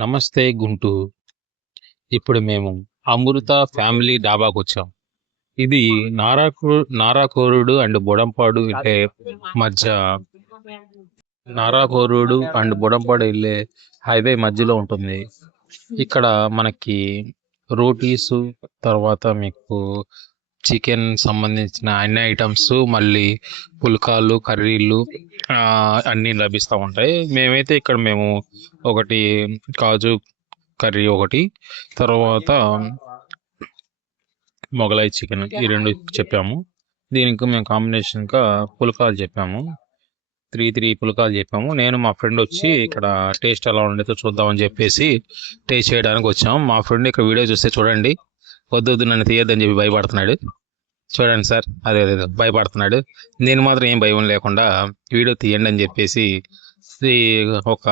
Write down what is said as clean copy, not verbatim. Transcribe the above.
నమస్తే గుంటూరు. ఇప్పుడు మేము అమృత ఫ్యామిలీ డాబాకు వచ్చాం. ఇది నారాకోరుడు అండ్ బుడంపాడు వెళ్ళే మధ్య నారాకోరుడు అండ్ బుడంపాడు వెళ్ళే హైవే మధ్యలో ఉంటుంది. ఇక్కడ మనకి రోటీసు, తర్వాత మీకు చికెన్ సంబంధించిన అన్ని ఐటమ్స్, మళ్ళీ పుల్కాలు, కర్రీలు అన్నీ లభిస్తూ ఉంటాయి. మేమైతే ఇక్కడ ఒకటి కాజు కర్రీ ఒకటి, తర్వాత మొగలాయి చికెన్, ఈ రెండు చెప్పాము. దీనికి మేము కాంబినేషన్గా పుల్కాలు చెప్పాము. త్రీ పుల్కాలు చెప్పాము. నేను మా ఫ్రెండ్ వచ్చి ఇక్కడ టేస్ట్ ఎలా ఉండేదో చూద్దామని చెప్పేసి టేస్ట్ చేయడానికి వచ్చాము. మా ఫ్రెండ్ ఇక్కడ వీడియో చూస్తే చూడండి, వద్దు నన్ను తీయద్దని చెప్పి భయపడుతున్నాడు. చూడండి సార్, అదే భయపడుతున్నాడు. నేను మాత్రం ఏం భయం లేకుండా వీడియో తీయండి అని చెప్పేసి ఒక